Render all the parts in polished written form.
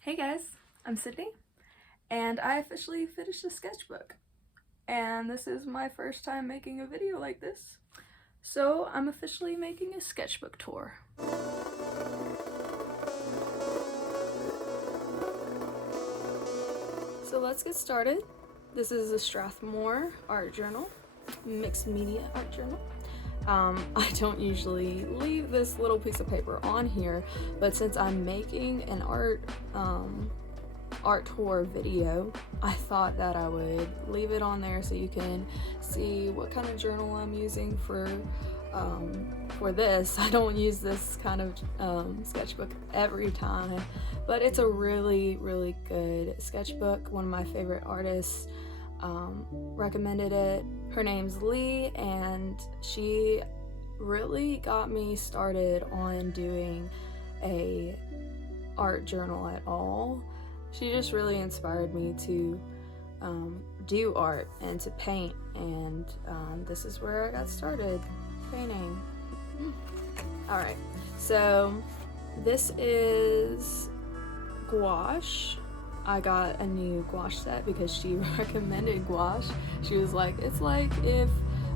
Hey guys, I'm Sydney, and I officially finished a sketchbook. And this is my first time making a video like this. So I'm officially making a sketchbook tour. So let's get started. This is a Strathmore art journal, mixed media art journal. I don't usually leave this little piece of paper on here, but since I'm making an art tour video, I thought that I would leave it on there so you can see what kind of journal I'm using for this. I don't use this kind of sketchbook every time, but it's a really good sketchbook. One of my favorite artists recommended it. Her name's Leigh, and she really got me started on doing a art journal at all. She just really inspired me to do art and to paint, and this is where I got started painting. Alright, so this is gouache. I got a new gouache set because she recommended gouache. She was like, it's like if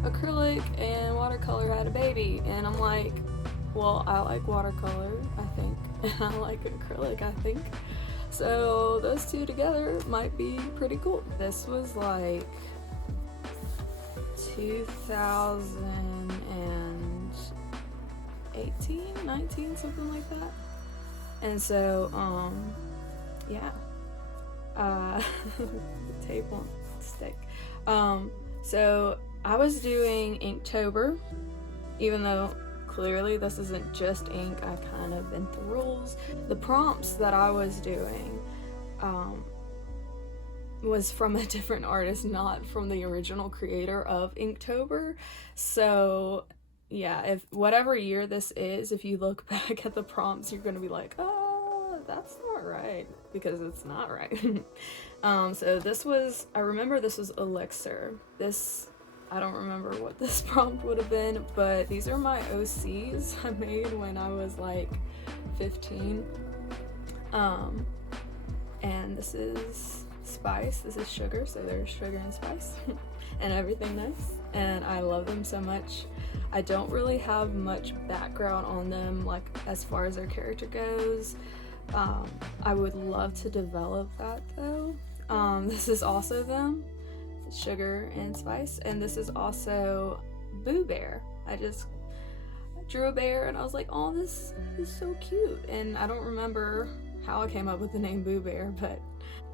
acrylic and watercolor had a baby. And I'm like, well, I like watercolor, I think, and I like acrylic, I think. So those two together might be pretty cool. This was like 2018, 19, something like that. And so, yeah. The tape won't stick. So I was doing Inktober, even though clearly this isn't just ink. I kind of bent the rules. The prompts that I was doing was from a different artist, not from the original creator of Inktober. So yeah, if whatever year this is, if you look back at the prompts, you're gonna be like, oh, that's not right, because it's not right. So this was, I remember this was Elixir. This, I don't remember what this prompt would have been, but these are my OCs I made when I was like 15. And this is spice, this is sugar, so there's sugar and spice and everything nice, and I love them so much. I don't really have much background on them, like as far as their character goes. I would love to develop that though. This is also them, sugar and spice, and this is also Boo Bear. I just drew a bear and I was like, oh, this is so cute, and I don't remember how I came up with the name Boo Bear, but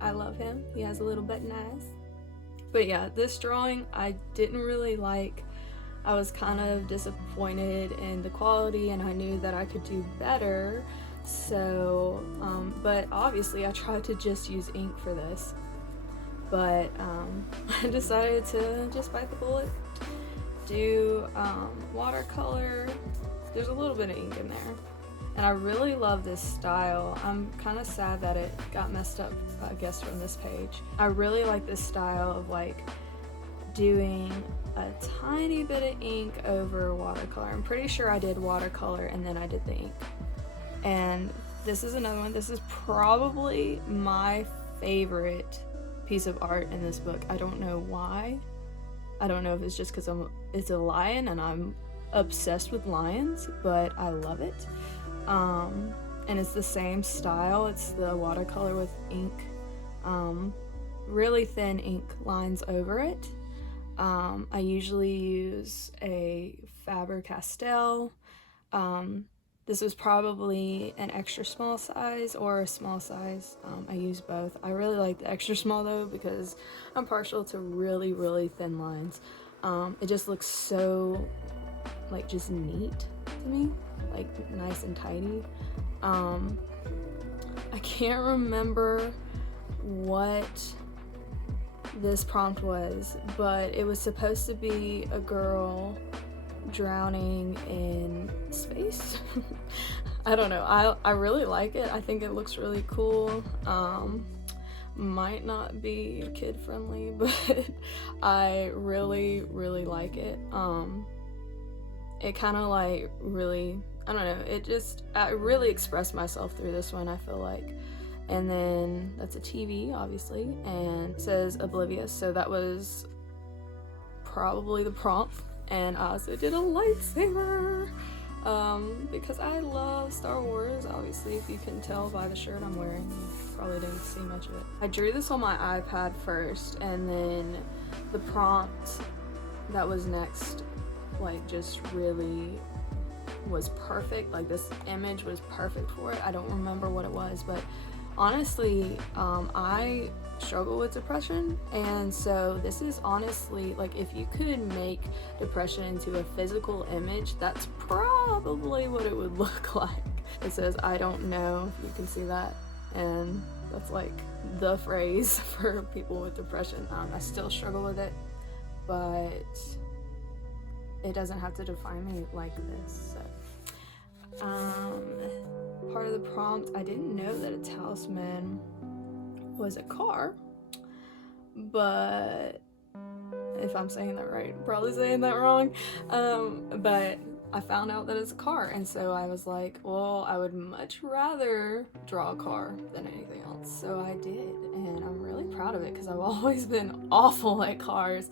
I love him. He has a little button eyes. But yeah, this drawing I didn't really like. I was kind of disappointed in the quality, and I knew that I could do better. So, but obviously I tried to just use ink for this. But I decided to just bite the bullet, do watercolor. There's a little bit of ink in there. And I really love this style. I'm kind of sad that it got messed up, I guess, from this page. I really like this style of like doing a tiny bit of ink over watercolor. I'm pretty sure I did watercolor and then I did the ink. And this is another one. This is probably my favorite piece of art in this book. I don't know why. I don't know if it's just because it's a lion and I'm obsessed with lions, but I love it. And it's the same style. It's the watercolor with ink, really thin ink lines over it. I usually use a Faber-Castell. This was probably an extra small size or a small size. I use both. I really like the extra small though because I'm partial to really thin lines. It just looks so like just neat to me, like nice and tidy. I can't remember what this prompt was, but it was supposed to be a girl drowning in space. I don't know. I really like it. I think it looks really cool. Might not be kid friendly, but I really like it. It kind of like really, I don't know, I really expressed myself through this one. I feel like And then that's a TV, obviously, and it says oblivious, so that was probably the prompt. And I also did a lightsaber, because I love Star Wars. Obviously, if you can tell by the shirt I'm wearing, you probably didn't see much of it. I drew this on my iPad first, and then the prompt that was next, like, just really was perfect. Like, this image was perfect for it. I don't remember what it was, but honestly, I struggle with depression, and so this is honestly, like, if you could make depression into a physical image, that's probably what it would look like. It says, I don't know, if you can see that, and that's like the phrase for people with depression. I still struggle with it, but it doesn't have to define me like this. So, part of the prompt, I didn't know that a talisman was a car, but if I'm saying that right, I'm probably saying that wrong, but I found out that it's a car, and so I was like, well, I would much rather draw a car than anything else, so I did, and I'm really proud of it, because I've always been awful at cars,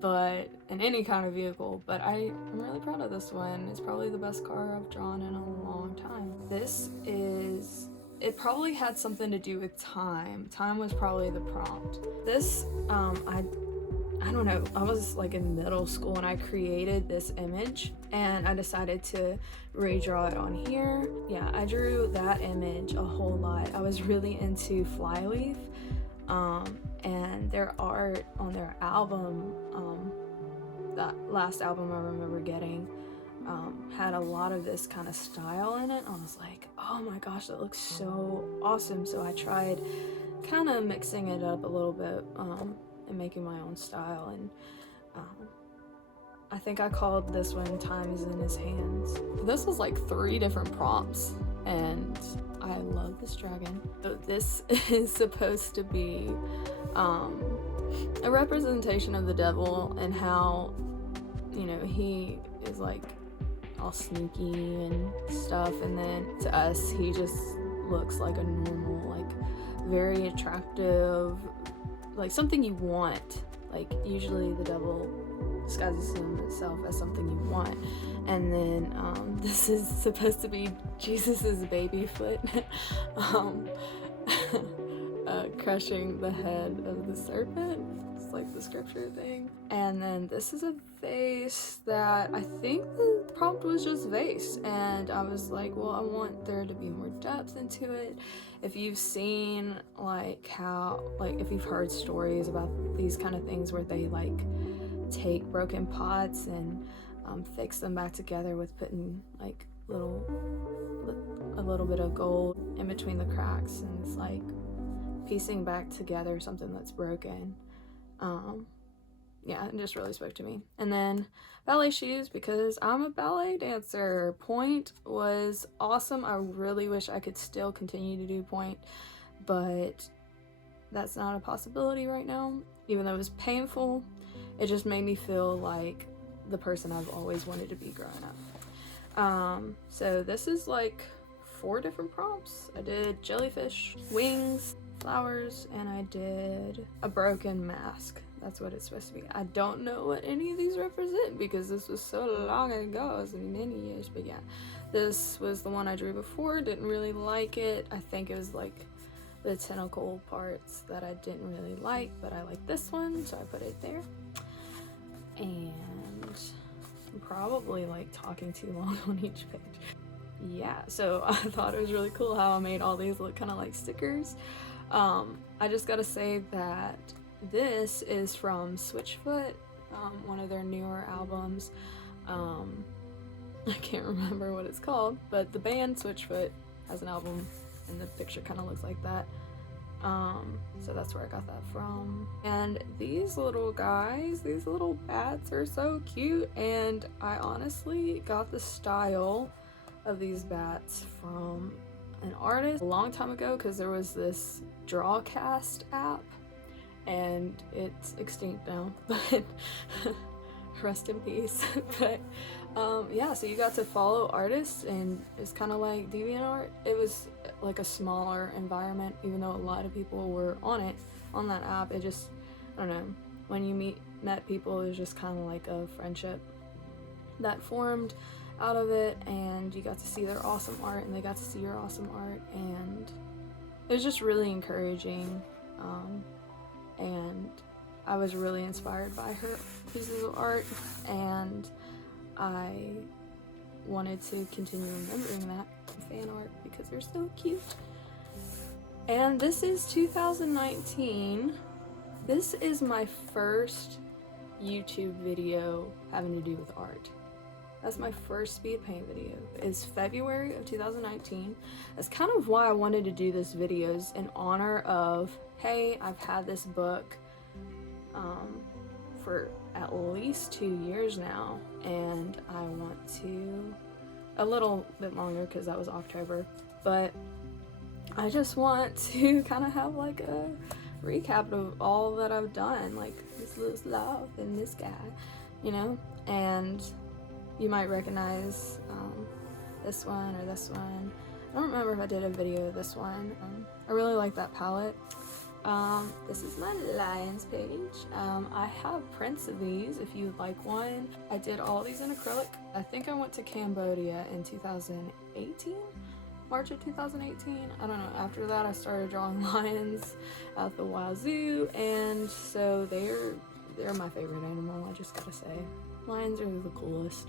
but in any kind of vehicle, but I'm really proud of this one. It's probably the best car I've drawn in a long time. It probably had something to do with time. Time was probably the prompt. This, I don't know, I was like in middle school and I created this image, and I decided to redraw it on here. Yeah, I drew that image a whole lot. I was really into Flyleaf, and their art on their album, that last album I remember getting, had a lot of this kind of style in it. I was like, oh my gosh, that looks so awesome. So I tried kind of mixing it up a little bit, and making my own style, and I think I called this one Time Is in His Hands. This was like 3 different prompts, and I love this dragon. So this is supposed to be a representation of the devil, and how, you know, he is like all sneaky and stuff, and then to us he just looks like a normal, like very attractive, like something you want. Like usually the devil disguises himself as something you want, and then this is supposed to be Jesus's baby foot crushing the head of the serpent. It's like the scripture thing. And then this is a vase that I think the prompt was just vase, and I was like, well, I want there to be more depth into it. If you've seen like how, like if you've heard stories about these kind of things where they like take broken pots and fix them back together with putting like a little bit of gold in between the cracks, and it's like piecing back together something that's broken. Yeah, it just really spoke to me. And then ballet shoes, because I'm a ballet dancer. Point was awesome. I really wish I could still continue to do point, but that's not a possibility right now. Even though it was painful, it just made me feel like the person I've always wanted to be growing up. So this is like 4 different prompts. I did jellyfish, wings, flowers, and I did a broken mask. That's what it's supposed to be. I don't know what any of these represent because this was so long ago. It was many years, but yeah. This was the one I drew before. Didn't really like it. I think it was like the tentacle parts that I didn't really like, but I like this one, so I put it there. And I'm probably like talking too long on each page. Yeah, so I thought it was really cool how I made all these look kind of like stickers. I just gotta say that this is from Switchfoot, one of their newer albums. I can't remember what it's called, but the band Switchfoot has an album, and the picture kind of looks like that. So that's where I got that from. And these little guys, these little bats are so cute, and I honestly got the style of these bats from an artist a long time ago, because there was this Drawcast app, and it's extinct now, but rest in peace. But yeah, so you got to follow artists, and it's kind of like DeviantArt. It was like a smaller environment, even though a lot of people were on that app. It just, I don't know, when you met people, it was just kind of like a friendship that formed out of it, and you got to see their awesome art, and they got to see your awesome art, and it was just really encouraging. And I was really inspired by her pieces of art, and I wanted to continue remembering that fan art because they're so cute. And this is 2019. This is my first YouTube video having to do with art. That's my first speed paint video. It's February of 2019. That's kind of why I wanted to do this video, is in honor of, hey, I've had this book for at least 2 years now, and I want to, a little bit longer because that was October, but I just want to kind of have like a recap of all that I've done, like this love and this guy, you know. And you might recognize this one or this one. I don't remember if I did a video of this one. I really like that palette. This is my Lions page. I have prints of these if you'd like one. I did all these in acrylic. I think I went to Cambodia in 2018, March of 2018. I don't know. After that, I started drawing lions out the wazoo, and so they're my favorite animal, I just gotta say. Lions are the coolest.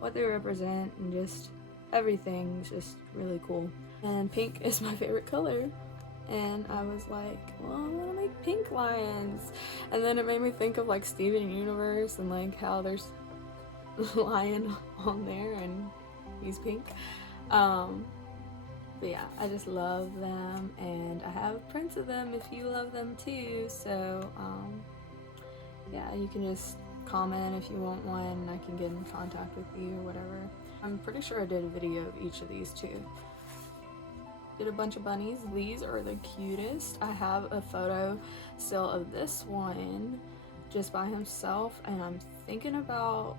What they represent and just everything is just really cool. And pink is my favorite color. And I was like, well, I want to make pink lions. And then it made me think of like Steven Universe and like how there's a lion on there and he's pink. But yeah, I just love them, and I have prints of them if you love them too. So yeah, you can just comment if you want one, and I can get in contact with you or whatever. I'm pretty sure I did a video of each of these too. Did a bunch of bunnies. These are the cutest. I have a photo still of this one just by himself, and I'm thinking about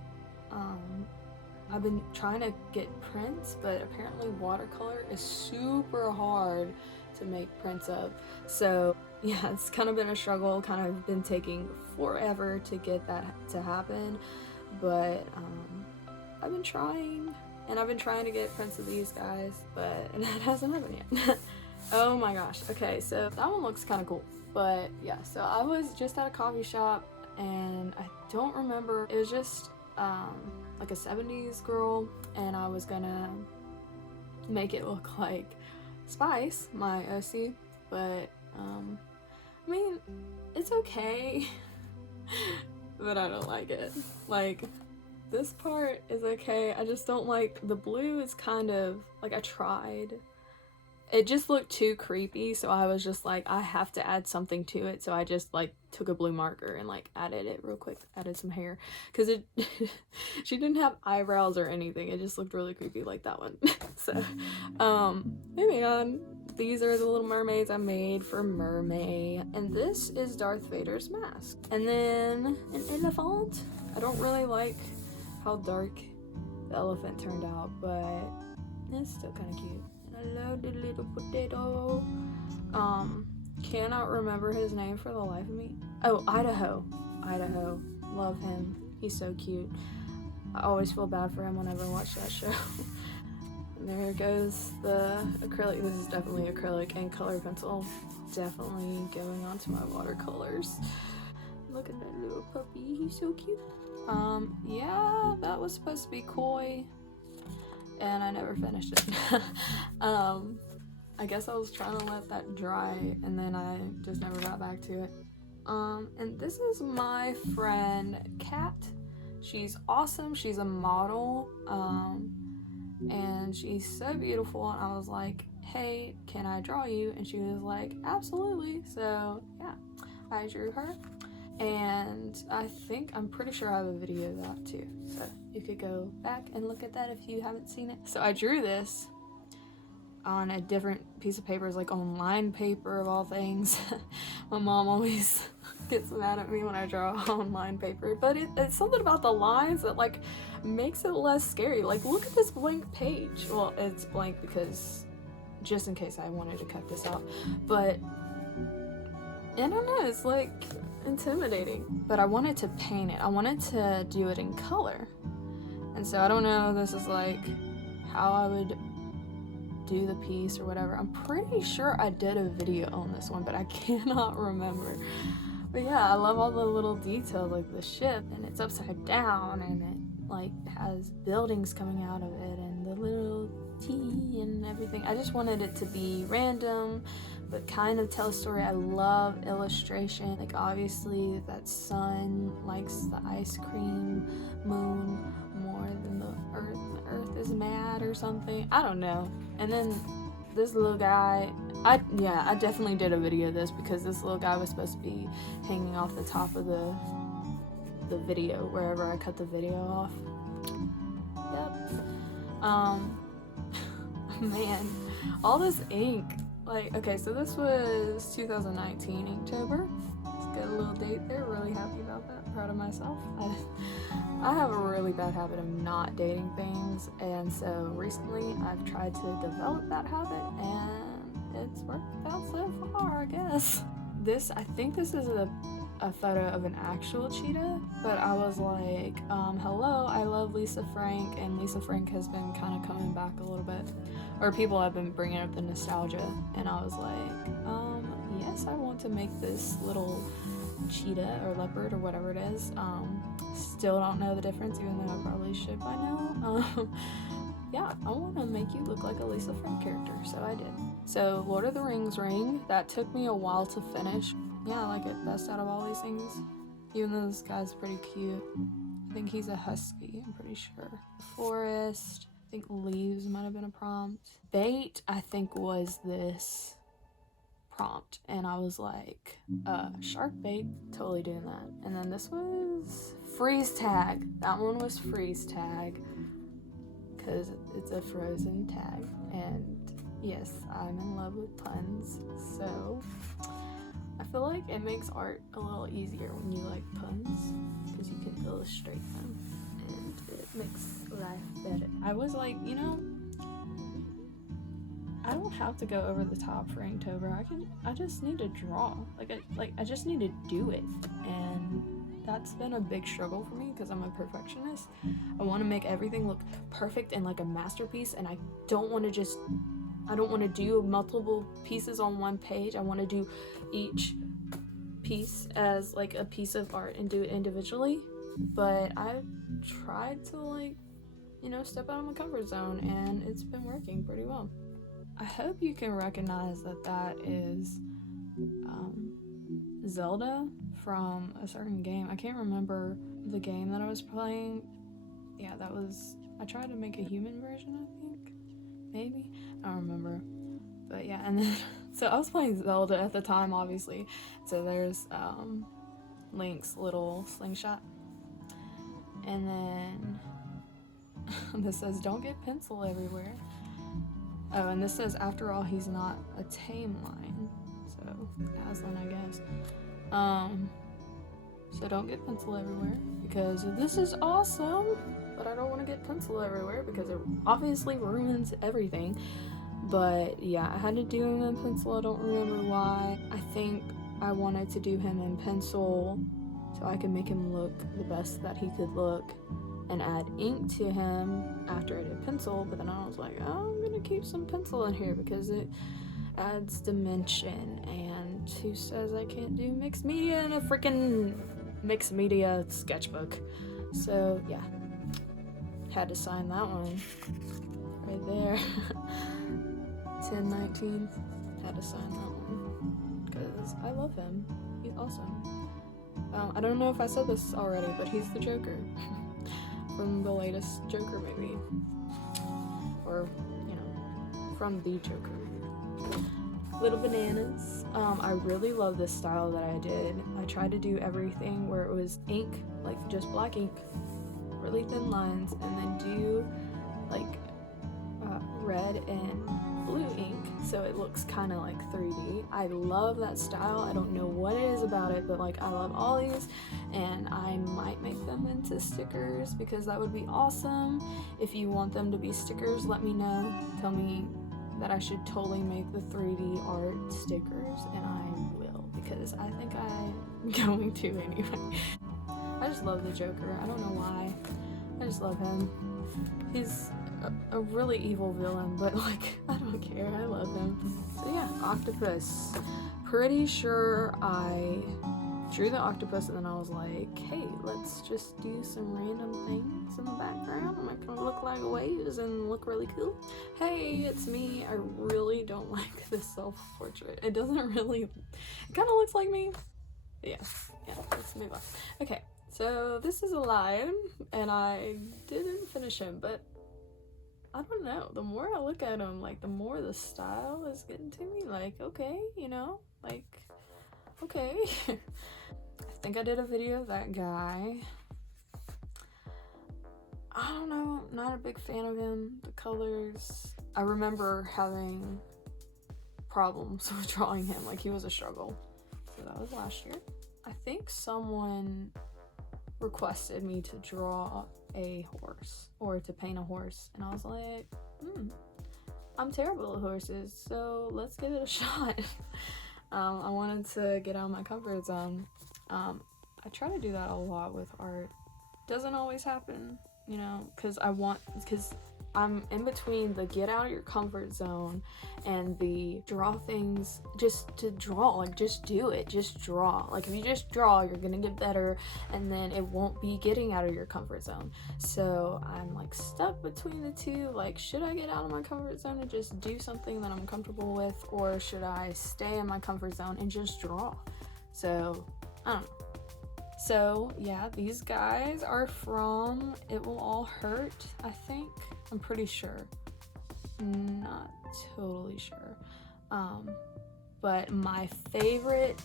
I've been trying to get prints, but apparently watercolor is super hard to make prints of. So yeah, it's kind of been a struggle, kind of been taking forever to get that to happen, but I've been trying, and I've been trying to get prints of these guys, but that hasn't happened yet. Oh my gosh. Okay, so that one looks kind of cool. But yeah, so I was just at a coffee shop, and I don't remember, it was just like a 70s girl, and I was gonna make it look like Spice, my OC, but I mean, it's okay, but I don't like it. Like, this part is okay, I just don't like the blue. Is kind of like, I tried, it just looked too creepy, so I was just like, I have to add something to it. So I just like took a blue marker and like added it real quick, added some hair, because it she didn't have eyebrows or anything, it just looked really creepy like that one. So moving on, these are the little mermaids I made for Mermaid, and this is Darth Vader's mask. And then an elephant. I don't really like how dark the elephant turned out, but it's still kind of cute. Hello, the little potato. Cannot remember his name for the life of me. Oh, Idaho. Idaho. Love him. He's so cute. I always feel bad for him whenever I watch that show. And there goes the acrylic. This is definitely acrylic and color pencil. Definitely going on to my watercolors. Look at that little puppy. He's so cute. Yeah, that was supposed to be koi, and I never finished it. I guess I was trying to let that dry, and then I just never got back to it. And this is my friend Kat. She's awesome. She's a model, and she's so beautiful, and I was like, hey, can I draw you? And she was like, absolutely. So yeah, I drew her. And I'm pretty sure I have a video of that too, so you could go back and look at that if you haven't seen it. So I drew this on a different piece of paper, like on lined paper of all things. My mom always gets mad at me when I draw on lined paper, but it's something about the lines that like makes it less scary. Like, look at this blank page. Well, it's blank because just in case I wanted to cut this out, but I don't know, it's like intimidating. But I wanted to paint it. I wanted to do it in color. And so I don't know, this is like how I would do the piece or whatever. I'm pretty sure I did a video on this one, but I cannot remember. But yeah, I love all the little details, like the ship, and it's upside down, and it like has buildings coming out of it, and the little T and everything. I just wanted it to be random, but kind of tell a story. I love illustration. Like, obviously that sun likes the ice cream moon more than the earth. The earth is mad or something. I don't know. And then this little guy, I definitely did a video of this because this little guy was supposed to be hanging off the top of the video wherever I cut the video off. Yep. Man, all this ink. Like, okay, so this was 2019 Inktober. Let's get a little date there. Really happy about that. Proud of myself. I have a really bad habit of not dating things, and so recently I've tried to develop that habit, and it's worked out so far, I guess. I think this is a photo of an actual cheetah, but I was like, hello, I love Lisa Frank, and Lisa Frank has been kind of coming back a little bit, or people have been bringing up the nostalgia, and I was like, yes, I want to make this little cheetah or leopard or whatever it is. Still don't know the difference, even though I probably should by now. Yeah, I want to make you look like a Lisa Frank character, so I did. So, Lord of the Rings ring, that took me a while to finish. Yeah, I like it best out of all these things, even though this guy's pretty cute. I think he's a husky, I'm pretty sure. Forest, I think leaves might have been a prompt. Bait, I think was this prompt, and I was like, shark bait, totally doing that. And then this was freeze tag. That one was freeze tag, because it's a frozen tag, and yes, I'm in love with puns, so I feel like it makes art a little easier when you like puns, because you can illustrate them, and it makes life better. I was like, you know, I don't have to go over the top for Inktober. I just need to draw. I just need to do it, and that's been a big struggle for me because I'm a perfectionist. I want to make everything look perfect and like a masterpiece, and I don't want to do multiple pieces on one page. I want to do each piece as like a piece of art and do it individually. But I've tried to, like, you know, step out of my comfort zone, and it's been working pretty well. I hope you can recognize that is Zelda from a certain game. I can't remember the game that I was playing. Yeah, I tried to make a human version, I think. Maybe? I don't remember. But yeah, and then, so I was playing Zelda at the time, obviously. So there's Link's little slingshot. And then this says, don't get pencil everywhere. Oh, and this says, after all, he's not a tame lion. So, Aslan, I guess. So don't get pencil everywhere, because this is awesome, but I don't want to get pencil everywhere because it obviously ruins everything. But yeah, I had to do him in pencil. I don't remember why. I think I wanted to do him in pencil so I could make him look the best that he could look, and add ink to him after I did pencil. But then I was like, oh, I'm gonna keep some pencil in here because it adds dimension, and who says I can't do mixed media in a freaking mixed media sketchbook? So yeah, had to sign that one right there. 10/19, had to sign that one because I love him. He's awesome. I don't know if I said this already, but he's the Joker from the latest Joker movie, or you know, from the Joker. Little bananas. I really love this style that I did. I tried to do everything where it was ink, like just black ink, really thin lines, and then do like red and blue ink, so it looks kind of like 3D. I love that style. I don't know what it is about it, but like I love all these, and I might make them into stickers because that would be awesome. If you want them to be stickers, let me know. Tell me that I should totally make the 3D art stickers, and I will, because I think I'm going to anyway. I just love the Joker. I don't know why. I just love him. He's a really evil villain, but like, I don't care. I love him. So yeah, octopus. Pretty sure I drew the octopus and then I was like, hey, let's just do some random things in the background. Am I gonna look like waves and look really cool? Hey, it's me. I really don't like this self-portrait. It doesn't really, it kind of looks like me. But yeah, let's move on. Okay. So this is a lion, and I didn't finish him, but I don't know. The more I look at him, like, the more the style is getting to me. Like, okay, you know, like, okay. I think I did a video of that guy. I don't know, not a big fan of him. The colors. I remember having problems with drawing him. Like, he was a struggle. So that was last year. I think someone requested me to draw a horse or to paint a horse, and I was like, I'm terrible at horses, so let's give it a shot. I wanted to get out of my comfort zone. I try to do that a lot with art. Doesn't always happen, you know, because I'm in between the get out of your comfort zone and the draw things just to draw. Like, just do it, just draw. Like, if you just draw, you're gonna get better, and then it won't be getting out of your comfort zone. So I'm like stuck between the two. Like, should I get out of my comfort zone and just do something that I'm comfortable with, or should I stay in my comfort zone and just draw? So I don't know. So yeah, these guys are from It Will All Hurt, I think. I'm pretty sure. Not totally sure. But my favorite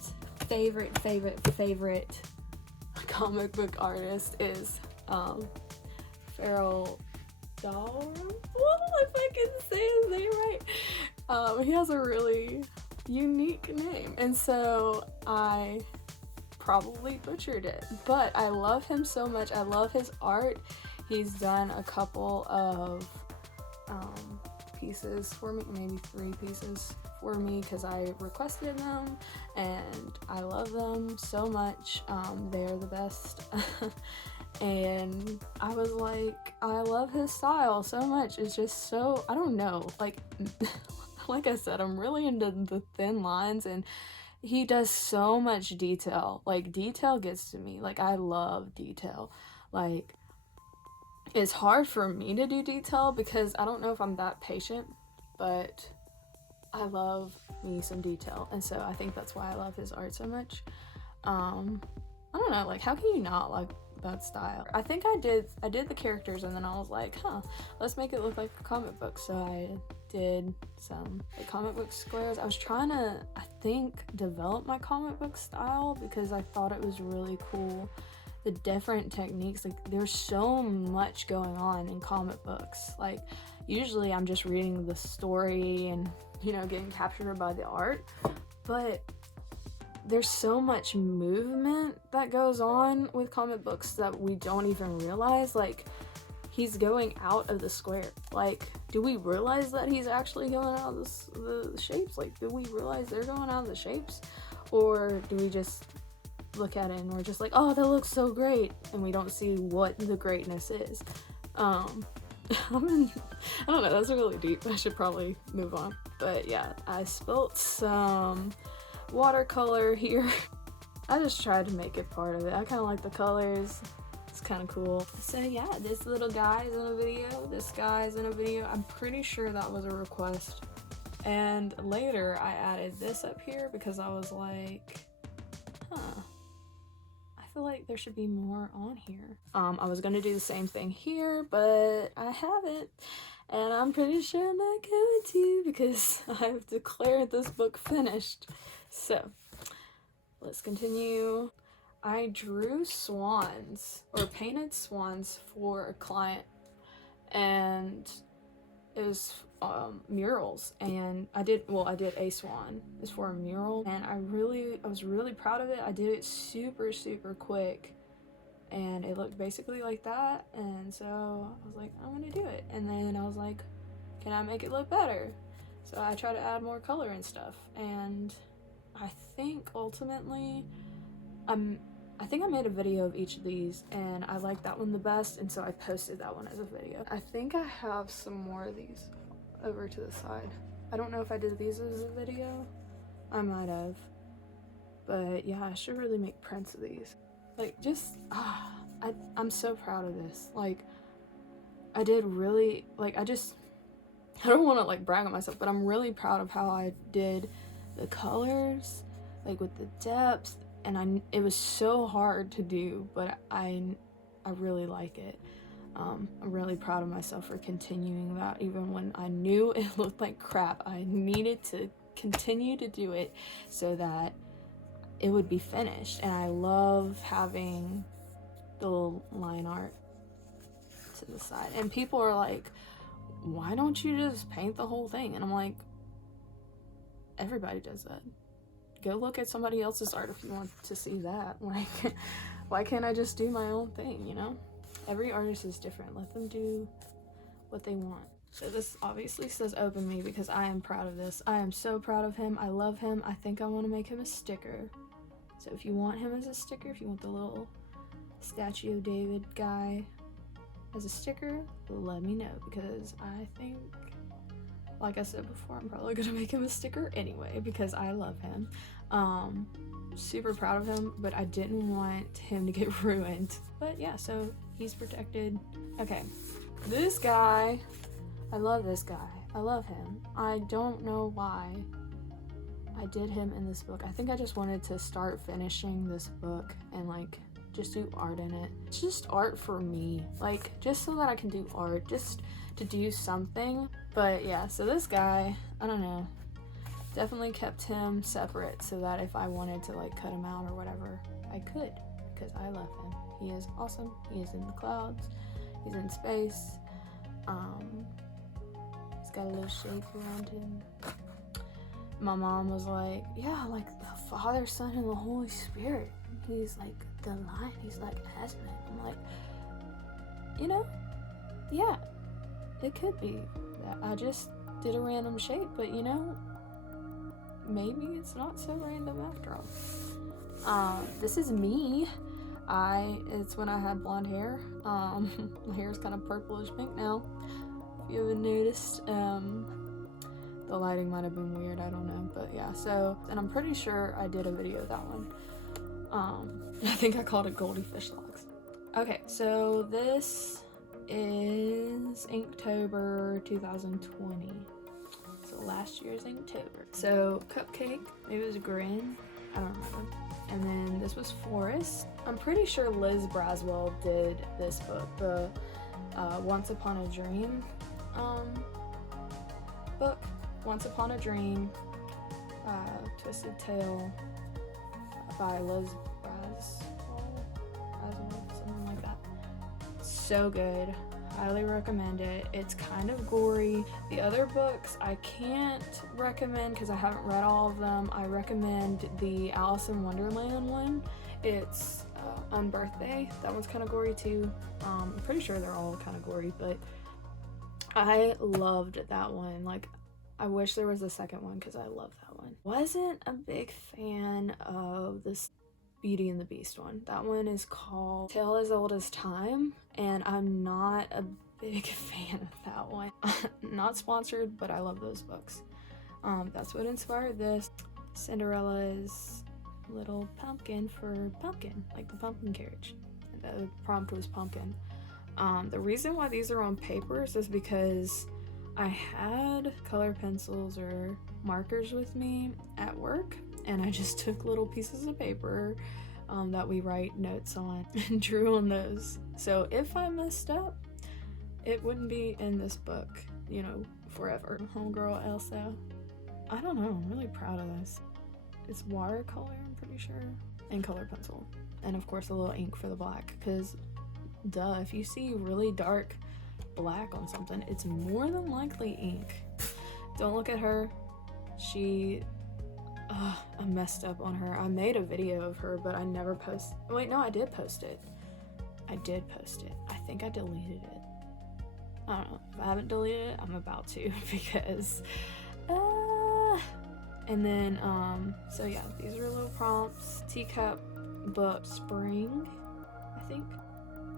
comic book artist is Farel Dalrymple, if I can say his name right. He has a really unique name, and so I probably butchered it, but I love him so much. I love his art. He's done a couple of pieces for me, maybe 3 pieces for me, because I requested them and I love them so much. They're the best. And I was like, I love his style so much. It's just so, I don't know, like like I said, I'm really into the thin lines, and he does so much detail. Like, detail gets to me. Like, I love detail. Like, it's hard for me to do detail because I don't know if I'm that patient, but I love me some detail, and so I think that's why I love his art so much. I don't know, like, how can you not like that style? I think I did the characters, and then I was like, let's make it look like a comic book. So I did some like comic book squares. I was trying to, I think, develop my comic book style because I thought it was really cool. The different techniques, like, there's so much going on in comic books. Like, usually I'm just reading the story and, you know, getting captured by the art, but there's so much movement that goes on with comic books that we don't even realize. Like, he's going out of the square. Like, do we realize that he's actually going out of the shapes? Like, do we realize they're going out of the shapes? Or do we just look at it and we're just like, oh, that looks so great, and we don't see what the greatness is? I don't know, that's really deep. I should probably move on. But yeah, I spilt some watercolor here. I just tried to make it part of it. I kind of like the colors. It's kind of cool. So yeah, this little guy is in a video. This guy is in a video. I'm pretty sure that was a request. And later I added this up here because I was like, I feel like there should be more on here. I was gonna do the same thing here, but I haven't. And I'm pretty sure I'm not going to because I've declared this book finished. So, let's continue. I drew swans, or painted swans, for a client, and it was murals, and I did a swan. It's for a mural, and I was really proud of it. I did it super quick, and it looked basically like that, and so I was like, I'm gonna do it. And then I was like, can I make it look better? So I tried to add more color and stuff, and I think ultimately I think I made a video of each of these, and I liked that one the best, and so I posted that one as a video. I think I have some more of these over to the side. I don't know if I did these as a video. I might have. But yeah, I should really make prints of these. Like, just, I'm so proud of this. Like, I did really, like, I don't want to, like, brag on myself, but I'm really proud of how I did the colors, like, with the depth. And it was so hard to do, but I really like it. I'm really proud of myself for continuing that, even when I knew it looked like crap. I needed to continue to do it so that it would be finished. And I love having the little line art to the side. And people are like, why don't you just paint the whole thing? And I'm like, everybody does that. Go look at somebody else's art if you want to see that. Like, why can't I just do my own thing, you know? Every artist is different. Let them do what they want. So this obviously says Open Me because I am proud of this. I am so proud of him. I love him. I think I want to make him a sticker. So if you want him as a sticker, if you want the little Statue of David guy as a sticker, let me know, because I think, like I said before, I'm probably gonna make him a sticker anyway because I love him. Super proud of him, but I didn't want him to get ruined. But yeah, so he's protected. Okay, this guy, I love this guy. I love him. I don't know why I did him in this book. I think I just wanted to start finishing this book and like just do art in it. It's just art for me, like just so that I can do art, just to do something. But yeah, so this guy, I don't know, definitely kept him separate so that if I wanted to like cut him out or whatever, I could, because I love him. He is awesome. He is in the clouds. He's in space. He's got a little shape around him. My mom was like, yeah, like the Father, Son, and the Holy Spirit. He's like the line. He's like Aslan. I'm like, you know, yeah, it could be. I just did a random shape, but you know, maybe it's not so random after all. This is me. It's when I had blonde hair. My hair is kind of purplish pink now, if you haven't noticed. The lighting might have been weird, I don't know, but yeah, so, and I'm pretty sure I did a video of that one. I think I called it Goldie Fish Locks. Okay, so this is Inktober 2020. So last year's Inktober. So Cupcake, maybe it was Grin, I don't remember. And then this was Forest. I'm pretty sure Liz Braswell did this book, the Once Upon a Dream book. Once Upon a Dream, Twisted Tale by Liz Braswell, something like that. So good. Highly recommend it. It's kind of gory. The other books I can't recommend because I haven't read all of them. I recommend the Alice in Wonderland one. It's Unbirthday. That one's kind of gory too. I'm pretty sure they're all kind of gory, but I loved that one. Like, I wish there was a second one because I love that one. Wasn't a big fan of this Beauty and the Beast one. That one is called Tale as Old as Time, and I'm not a big fan of that one. Not sponsored, but I love those books. That's what inspired this. Cinderella's little pumpkin for pumpkin, like the pumpkin carriage. The prompt was pumpkin. The reason why these are on papers is because I had color pencils or markers with me at work, and I just took little pieces of paper that we write notes on and drew on those. So if I messed up, it wouldn't be in this book, you know, forever. Homegirl Elsa. I don't know, I'm really proud of this. It's watercolor, I'm pretty sure, and color pencil. And of course a little ink for the black, because duh, if you see really dark black on something, it's more than likely ink. Don't look at her. I messed up on her. I made a video of her, but I never posted. Wait, no, I did post it. I think I deleted it. I don't know. If I haven't deleted it, I'm about to because and then so yeah, these are little prompts. Teacup, book, spring, I think.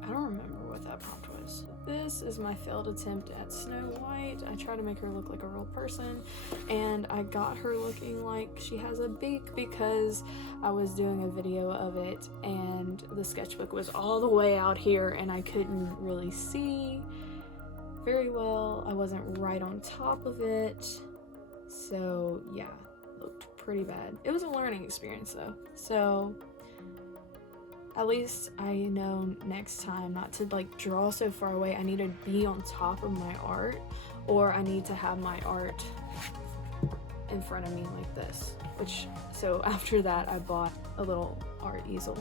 I don't remember what that prompt was. This is my failed attempt at Snow White. I try to make her look like a real person, and I got her looking like she has a beak because I was doing a video of it and the sketchbook was all the way out here and I couldn't really see very well. I wasn't right on top of it, so yeah, looked pretty bad. It was a learning experience though, so at least I know next time not to like draw so far away. I need to be on top of my art, or I need to have my art in front of me like this, so after that I bought a little art easel.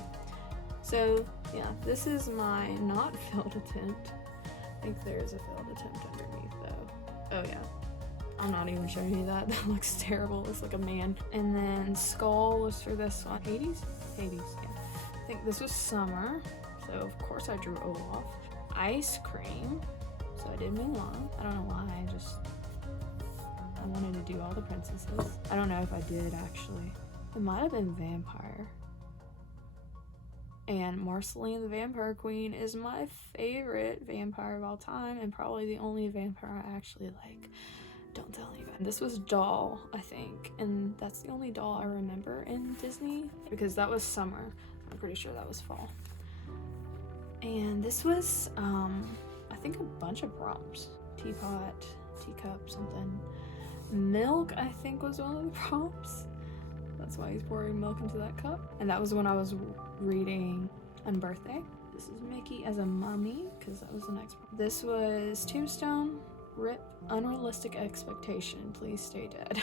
So yeah, this is my not failed attempt. I think there's a failed attempt underneath though. Oh yeah, I'm not even showing you that. That looks terrible. It's like a man. And then skull was for this one. Hades, yeah. I think this was summer, so of course I drew Olaf. Ice cream, so I did Mulan. I don't know why, I wanted to do all the princesses. I don't know if I did actually. It might have been vampire. And Marceline the Vampire Queen is my favorite vampire of all time, and probably the only vampire I actually like. Don't tell anybody. This was doll, I think, and that's the only doll I remember in Disney because that was summer. I'm pretty sure that was fall. And this was, I think a bunch of prompts. Teapot, teacup, something. Milk, I think, was one of the prompts. That's why he's pouring milk into that cup. And that was when I was reading Unbirthday. This is Mickey as a mummy, because that was the next prompt. This was Tombstone, rip, unrealistic expectation, please stay dead.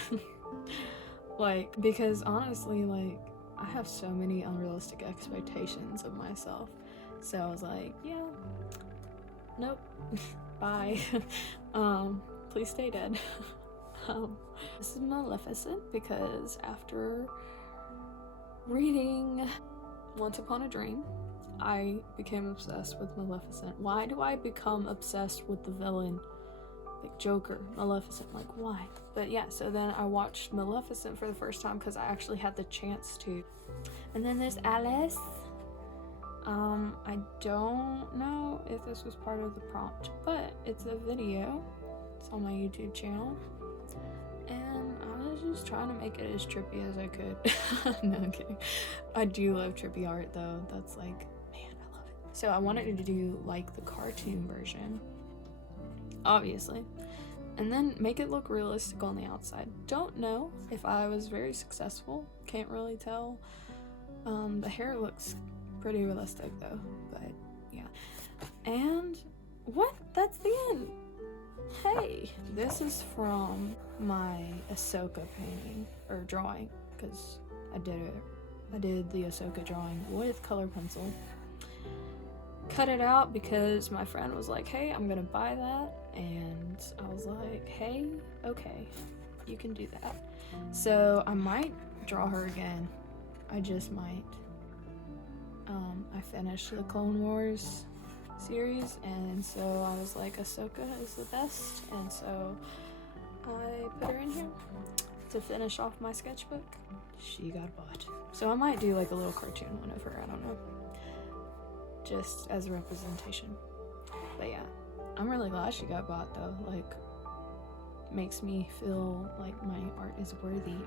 Like, because honestly, like, I have so many unrealistic expectations of myself. So I was like, yeah, nope, bye. Please stay dead. This is Maleficent because after reading Once Upon a Dream, I became obsessed with Maleficent. Why do I become obsessed with the villain? Like Joker, Maleficent, like why? But yeah, so then I watched Maleficent for the first time because I actually had the chance to. And then there's Alice. I don't know if this was part of the prompt, but it's a video. It's on my YouTube channel. And I was just trying to make it as trippy as I could. No, I'm kidding. I do love trippy art though. That's like, man, I love it. So I wanted to do like the cartoon version, obviously, and then make it look realistic on the outside. Don't know if I was very successful. Can't really tell. The hair looks pretty realistic though, but yeah. And what? That's the end. Hey, this is from my Ahsoka painting or drawing, because I did the Ahsoka drawing with color pencil. Cut it out because my friend was like, hey, I'm gonna buy that, and I was like, hey, okay, you can do that. So I might draw her again. I just might. I finished the Clone Wars series, and so I was like, Ahsoka is the best, and so I put her in here to finish off my sketchbook. She got bought. So I might do like a little cartoon one of her, I don't know, just as a representation. But yeah, I'm really glad she got bought though. Like, makes me feel like my art is worthy.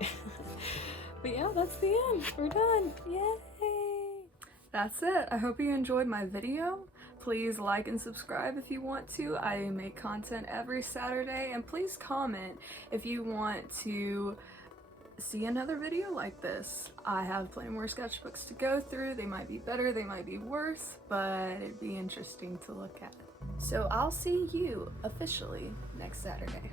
But yeah, that's the end. We're done. Yay! That's it. I hope you enjoyed my video. Please like and subscribe if you want to. I make content every Saturday, and please comment if you want to see another video like this. I have plenty more sketchbooks to go through. They might be better, they might be worse, but it'd be interesting to look at. So I'll see you officially next Saturday.